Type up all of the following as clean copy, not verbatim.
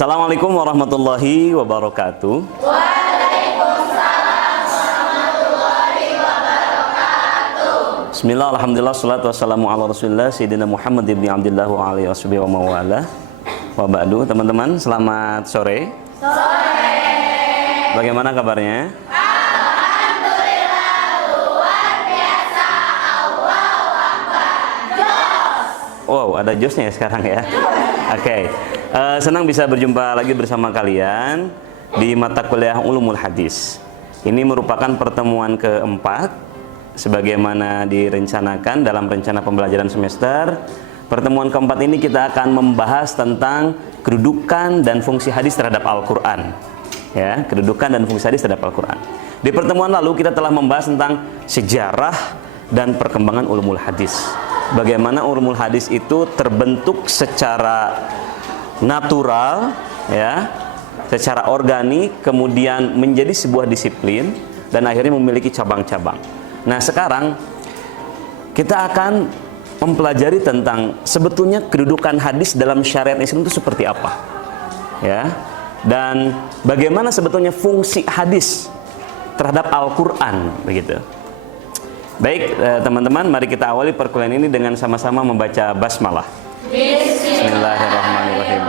Assalamualaikum warahmatullahi wabarakatuh. Waalaikumsalam warahmatullahi wabarakatuh. Bismillah, alhamdulillah, salatu wassalamu ala rasulillah Sayyidina Muhammad ibn Abdillah wa alihi wa mawala. Wa ba'du, teman-teman, selamat sore. Sore. Bagaimana kabarnya? Alhamdulillah, luar biasa. Allahu Akbar. Jos. Wow, ada josnya ya sekarang ya. Oke. Senang bisa berjumpa lagi bersama kalian di mata kuliah Ulumul Hadis. Ini merupakan pertemuan keempat sebagaimana direncanakan dalam rencana pembelajaran semester. Pertemuan keempat ini kita akan membahas tentang kedudukan dan fungsi hadis terhadap Al-Quran. Ya, kedudukan dan fungsi hadis terhadap Al-Quran. Di pertemuan lalu kita telah membahas tentang sejarah dan perkembangan ulumul hadis. Bagaimana ulumul hadis itu terbentuk secara natural, ya, secara organik, kemudian menjadi sebuah disiplin dan akhirnya memiliki cabang-cabang. Nah, sekarang kita akan mempelajari tentang sebetulnya kedudukan hadis dalam syariat Islam itu seperti apa, ya, dan bagaimana sebetulnya fungsi hadis terhadap Al-Quran, begitu. Baik, teman-teman, mari kita awali perkuliahan ini dengan sama-sama membaca basmalah. Bismillahirrahmanirrahim.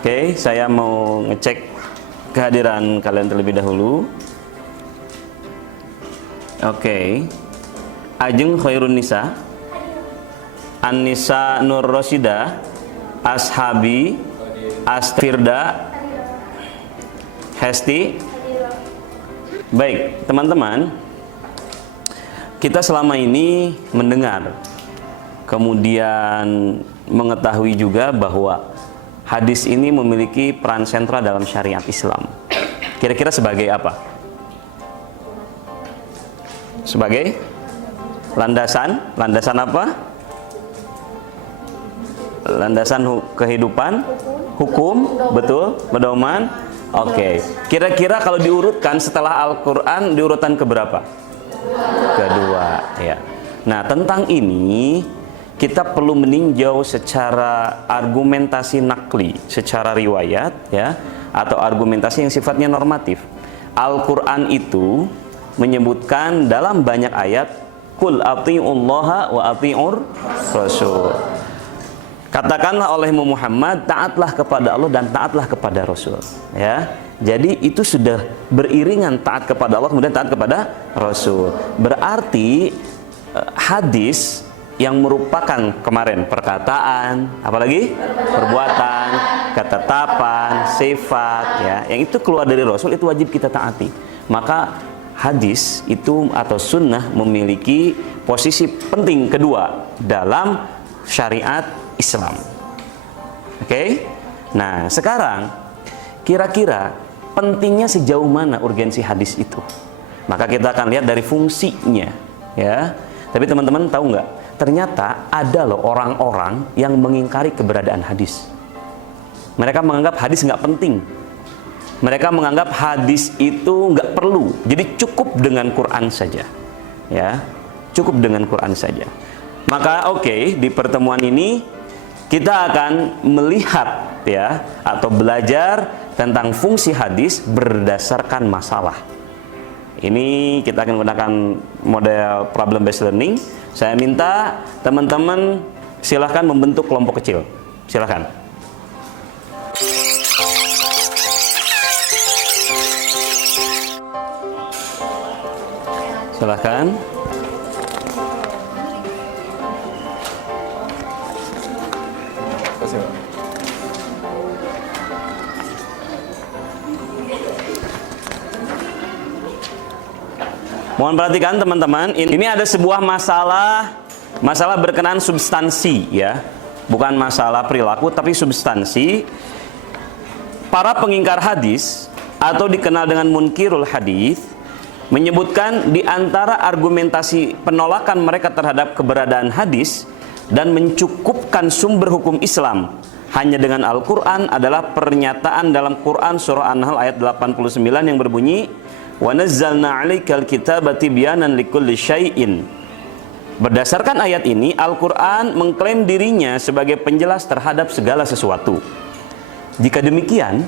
Oke, saya mau ngecek kehadiran kalian terlebih dahulu. Oke. Ajeng Khairun Nisa, An-Nisa Nur Rosida, Ashabi, Astirda, Hesti. Baik, teman-teman, kita selama ini mendengar, kemudian mengetahui juga bahwa hadis ini memiliki peran sentral dalam syariat Islam. Kira-kira sebagai apa? Sebagai landasan apa? Landasan kehidupan, hukum, betul, pedoman. Oke. Kira-kira kalau diurutkan setelah Al-Quran, diurutan keberapa? Kedua, ya. Nah, tentang ini kita perlu meninjau secara argumentasi nakli, secara riwayat, ya, atau argumentasi yang sifatnya normatif. Al-Quran itu menyebutkan dalam banyak ayat, Qul ati'ullaha wa ati'ur rasul. Katakanlah olehmu Muhammad, taatlah kepada Allah dan taatlah kepada Rasul, ya. Jadi itu sudah beriringan, taat kepada Allah kemudian taat kepada Rasul. Berarti hadis yang merupakan kemarin perkataan, apalagi perbuatan, ketetapan, sifat, ya, yang itu keluar dari Rasul, itu wajib kita taati. Maka hadis itu atau sunnah memiliki posisi penting kedua dalam syariat Islam. Oke? Nah, sekarang kira-kira pentingnya sejauh mana urgensi hadis itu? Maka kita akan lihat dari fungsinya, ya. Tapi teman-teman tahu nggak? Ternyata ada loh orang-orang yang mengingkari keberadaan hadis. Mereka menganggap hadis nggak penting. Mereka menganggap hadis itu nggak perlu. Jadi cukup dengan Quran saja, ya. Cukup dengan Quran saja. Maka oke, di pertemuan ini kita akan melihat, ya, atau belajar tentang fungsi hadis berdasarkan masalah. Ini kita akan menggunakan model problem based learning. Saya minta teman-teman silahkan membentuk kelompok kecil. Silahkan. Silahkan. Mohon perhatikan teman-teman, ini ada sebuah masalah berkenaan substansi, ya. Bukan masalah perilaku tapi substansi. Para pengingkar hadis atau dikenal dengan munkirul hadis menyebutkan di antara argumentasi penolakan mereka terhadap keberadaan hadis dan mencukupkan sumber hukum Islam hanya dengan Al-Quran adalah pernyataan dalam Quran surah An-Nahl ayat 89 yang berbunyi, wa nazzalna 'alaikal kitaba tibyanan likulli syai'in Berdasarkan ayat ini, Al-Quran mengklaim dirinya sebagai penjelas terhadap segala sesuatu. Jika demikian,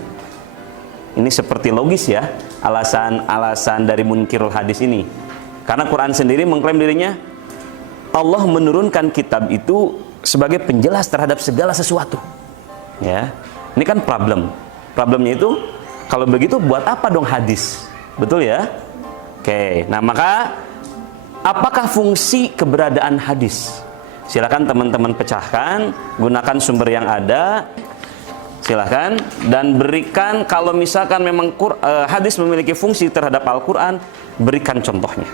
ini seperti logis ya, alasan dari munkirul hadis ini. Karena Quran sendiri mengklaim dirinya, Allah menurunkan kitab itu sebagai penjelas terhadap segala sesuatu. Ya, ini kan problemnya itu, kalau begitu buat apa dong hadis? Betul ya? Oke, nah maka apakah fungsi keberadaan hadis? Silakan teman-teman pecahkan, gunakan sumber yang ada, silakan, dan berikan kalau misalkan memang hadis memiliki fungsi terhadap Al-Quran, berikan contohnya.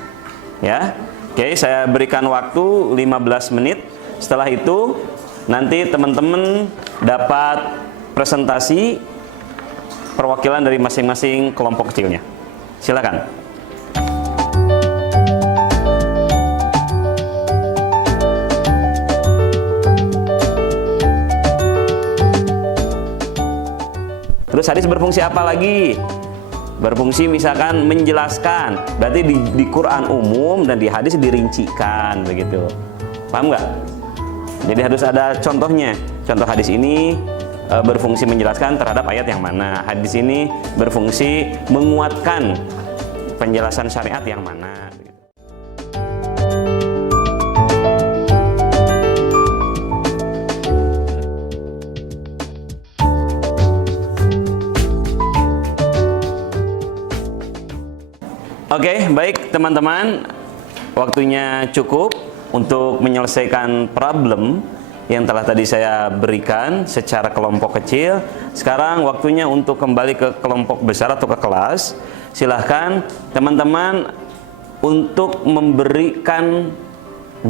Ya, oke, saya berikan waktu 15 menit. Setelah itu nanti teman-teman dapat presentasi perwakilan dari masing-masing kelompok kecilnya. Silakan. Terus hadis berfungsi apa lagi? Berfungsi misalkan menjelaskan. Berarti di Quran umum dan di hadis dirincikan begitu. Paham nggak? Jadi harus ada contohnya. Contoh hadis ini berfungsi menjelaskan terhadap ayat yang mana. Hadis ini berfungsi menguatkan penjelasan syariat yang mana. Oke, baik teman-teman, waktunya cukup untuk menyelesaikan problem yang telah tadi saya berikan secara kelompok kecil. Sekarang waktunya untuk kembali ke kelompok besar atau ke kelas. Silahkan teman-teman untuk memberikan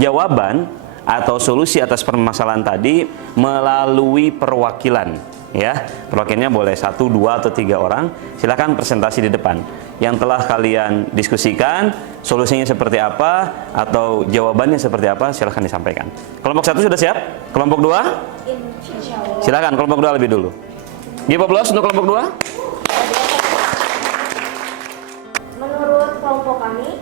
jawaban atau solusi atas permasalahan tadi melalui perwakilan. Ya, perwakilannya boleh 1, 2, atau 3 orang. Silahkan presentasi di depan. Yang telah kalian diskusikan, solusinya seperti apa atau jawabannya seperti apa, silahkan disampaikan. Kelompok 1 sudah siap? Kelompok 2? Silahkan, kelompok 2 lebih dulu. Give applause untuk kelompok 2. Menurut kelompok kami,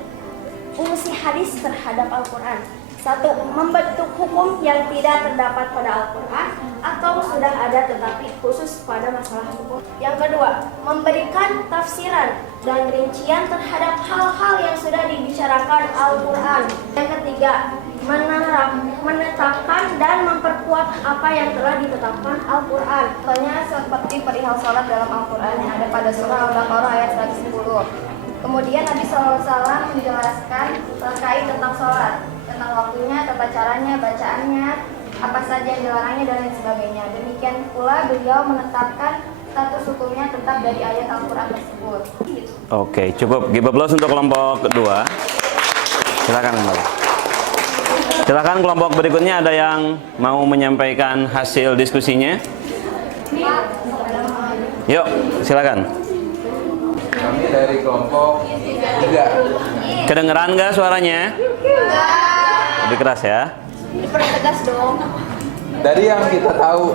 fungsi hadis terhadap Al-Quran: 1. Membentuk hukum yang tidak terdapat pada Al-Quran atau sudah ada tetapi khusus pada masalah hukum. Yang kedua, memberikan tafsiran dan rincian terhadap hal-hal yang sudah dibicarakan Al-Quran. Yang ketiga, menetapkan dan memperkuat apa yang telah ditetapkan Al-Quran. Contohnya seperti perihal sholat dalam Al-Quran yang ada pada surah Al-Baqarah ayat 110. Kemudian Nabi SAW menjelaskan terkait tentang sholat, tentang waktunya, tata caranya, bacaannya, apa saja yang dilarangnya, dan lain sebagainya. Demikian pula beliau menetapkan status hukumnya tetap dari ayat Al-Quran tersebut. Oke, cukup. Give applause untuk kelompok kedua. Silakan kembali. Silakan kelompok berikutnya, ada yang mau menyampaikan hasil diskusinya? Yuk, silakan. Kami dari kelompok 3. Kedengeran nggak suaranya? Lebih keras ya. Dipertegas dong. Dari yang kita tahu,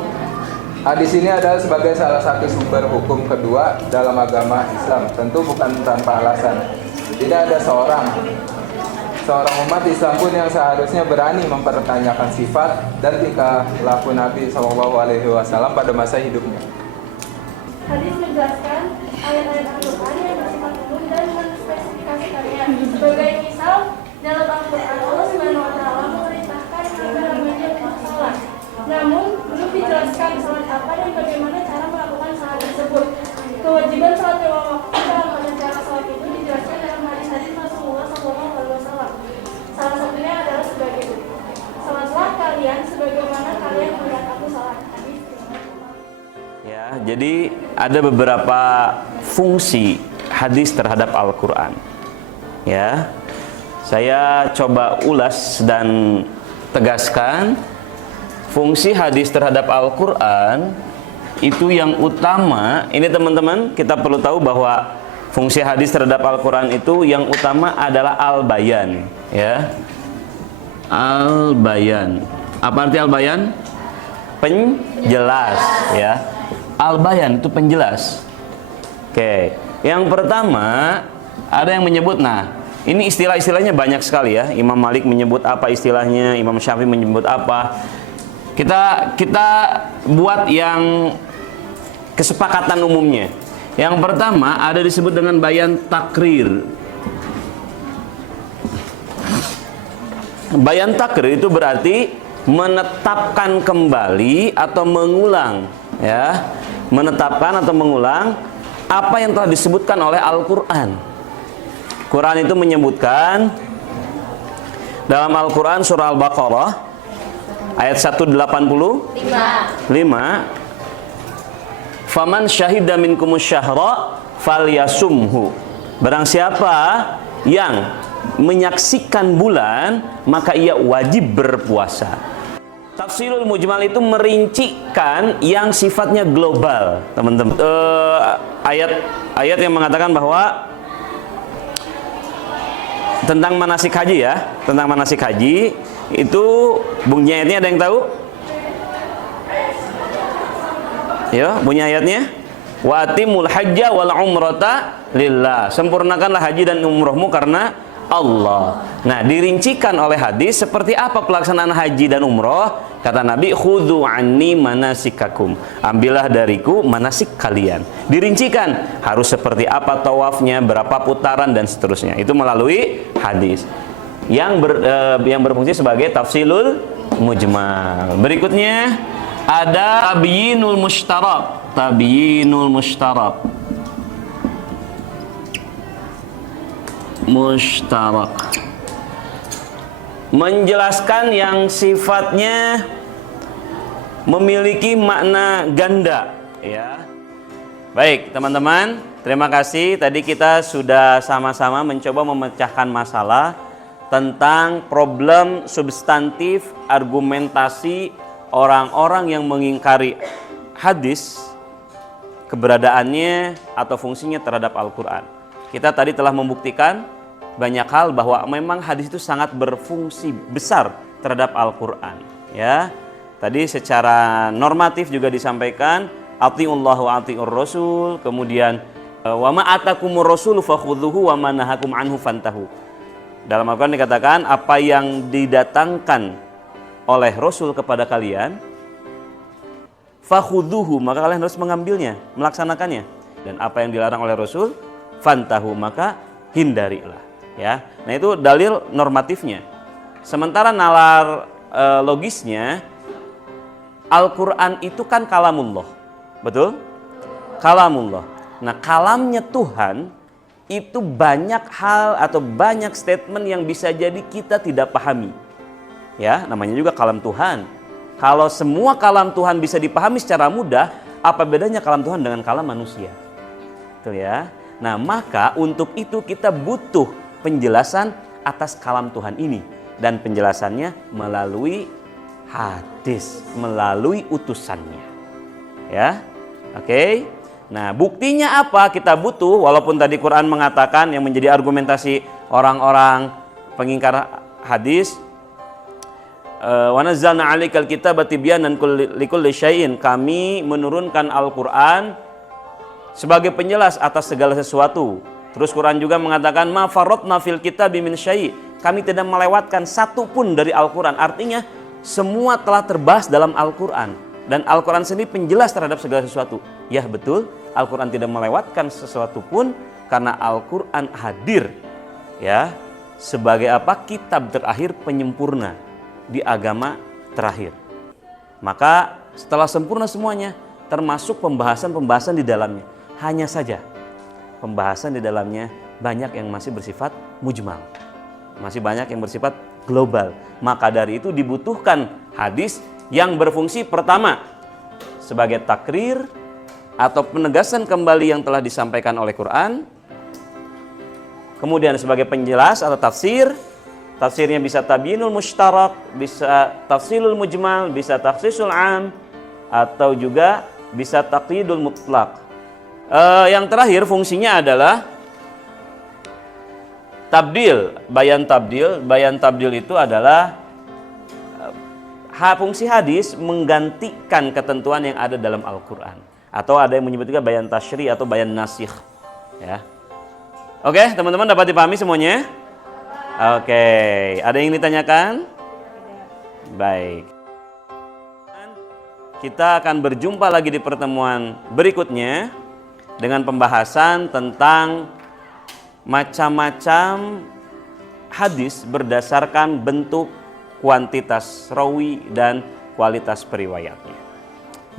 hadis ini adalah sebagai salah satu sumber hukum kedua dalam agama Islam. Tentu bukan tanpa alasan. Tidak ada seorang umat Islam pun yang seharusnya berani mempertanyakan sifat dan tingkah laku Nabi SAW pada masa hidupnya. Hadis menjelaskan ayat-ayat Al-Quran yang bersifat umum dan menspesifikasikannya. Sebagai misal, dalam Al-Quran Allah SWT memerintahkan agar remaja untuk sholat. Namun, belum dijelaskan sholat apa dan bagaimana cara melakukan sholat tersebut. Kewajiban sholat lima waktu dalam tata cara sholat itu dijelaskan dalam hadis-hadis Rasulullah SAW. Salah satunya adalah sebagai berikut: sholatlah kalian sebagaimana kalian melihat aku sholat. Ya, jadi ada beberapa fungsi hadis terhadap Al-Quran. Ya, saya coba ulas dan tegaskan. Fungsi hadis terhadap Al-Quran itu yang utama. Ini teman-teman, kita perlu tahu bahwa fungsi hadis terhadap Al-Quran itu yang utama adalah al-bayan. Ya, al-bayan. Apa arti al-bayan? Penjelas. Ya, al-bayan itu penjelas. Oke, yang pertama ada yang menyebut, nah Ini istilah-istilahnya banyak sekali ya. Imam Malik menyebut apa istilahnya, Imam Syafi'i menyebut apa. Kita buat yang kesepakatan umumnya. Yang pertama ada disebut dengan bayan takrir. Bayan takrir itu berarti menetapkan kembali atau mengulang, ya. Menetapkan atau mengulang apa yang telah disebutkan oleh Al-Qur'an. Quran itu menyebutkan dalam Al-Quran surah Al-Baqarah ayat 185, faman syahida minkumus syahra falyasumhu, barang siapa yang menyaksikan bulan maka ia wajib berpuasa. Tafsirul mujmal itu merincikan yang sifatnya global, teman-teman. Ayat yang mengatakan bahwa tentang manasik haji ya, tentang manasik haji itu bunyi ayatnya ada yang tahu? Ya, bunyi ayatnya wa atimul hajja wal umrata lillah. Sempurnakanlah haji dan umrohmu karena Allah. Nah, dirincikan oleh hadis seperti apa pelaksanaan haji dan umroh. Kata Nabi, khudhu anni manasikakum, ambillah dariku manasik kalian. Dirincikan harus seperti apa tawafnya, berapa putaran dan seterusnya. Itu melalui hadis yang berfungsi sebagai tafsilul mujmal. Berikutnya ada tabyinul mushtarak. Tabyinul mushtarak. Menjelaskan yang sifatnya memiliki makna ganda, ya. Baik, teman-teman, terima kasih. Tadi kita sudah sama-sama mencoba memecahkan masalah tentang problem substantif argumentasi orang-orang yang mengingkari hadis, keberadaannya atau fungsinya terhadap Al-Quran. Kita tadi telah membuktikan banyak hal bahwa memang hadis itu sangat berfungsi besar terhadap Al-Quran, ya. Tadi secara normatif juga disampaikan atiullah wa atiur rasul, kemudian wa ma atakumur rasul fakhudhuhu wa ma nahakum anhu fantahu. Dalam Al-Quran dikatakan apa yang didatangkan oleh Rasul kepada kalian fakhudhuhu, maka kalian harus mengambilnya, melaksanakannya. Dan apa yang dilarang oleh Rasul fantahu, maka hindarilah. Ya, nah itu dalil normatifnya. Sementara nalar logisnya, Al-Quran itu kan kalamullah, betul? Kalamullah. Nah, kalamnya Tuhan itu banyak hal atau banyak statement yang bisa jadi kita tidak pahami. Ya, namanya juga kalam Tuhan. Kalau semua kalam Tuhan bisa dipahami secara mudah, apa bedanya kalam Tuhan dengan kalam manusia? Betul ya? Nah, maka untuk itu kita butuh penjelasan atas kalam Tuhan ini, dan penjelasannya melalui hadis, melalui utusannya, ya. Oke. Nah, buktinya apa? Kita butuh, walaupun tadi Quran mengatakan yang menjadi argumentasi orang-orang pengingkar hadis, wa nazzalna 'alaikal kitaba tibyanan likulli syai'in, kami menurunkan Al-Qur'an sebagai penjelas atas segala sesuatu. Terus Quran juga mengatakan ma farratna fil kitabi min syai', kami tidak melewatkan satu pun dari Al-Quran. Artinya semua telah terbahas dalam Al-Quran, dan Al-Quran sendiri penjelas terhadap segala sesuatu. Ya betul, Al-Quran tidak melewatkan sesuatu pun karena Al-Quran hadir, ya, sebagai apa? Kitab terakhir penyempurna di agama terakhir. Maka setelah sempurna semuanya, termasuk pembahasan-pembahasan di dalamnya. Hanya saja pembahasan di dalamnya banyak yang masih bersifat mujmal, masih banyak yang bersifat global. Maka dari itu dibutuhkan hadis yang berfungsi pertama sebagai takrir atau penegasan kembali yang telah disampaikan oleh Quran, kemudian sebagai penjelas atau tafsir. Tafsirnya bisa tabyinul mushtarak, bisa tafsilul mujmal, bisa takhsisul am, atau juga bisa taqyidul mutlaq. Yang terakhir fungsinya adalah tabdil, bayan tabdil. Bayan tabdil itu adalah fungsi hadis menggantikan ketentuan yang ada dalam Al-Quran. Atau ada yang menyebut juga bayan tashri' atau bayan nasikh. Ya. Oke, teman-teman dapat dipahami semuanya? Oke, ada yang ditanyakan? Baik. Kita akan berjumpa lagi di pertemuan berikutnya dengan pembahasan tentang macam-macam hadis berdasarkan bentuk, kuantitas rawi dan kualitas periwayatnya.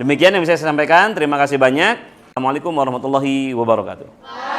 Demikian yang bisa saya sampaikan. Terima kasih banyak. Assalamualaikum warahmatullahi wabarakatuh.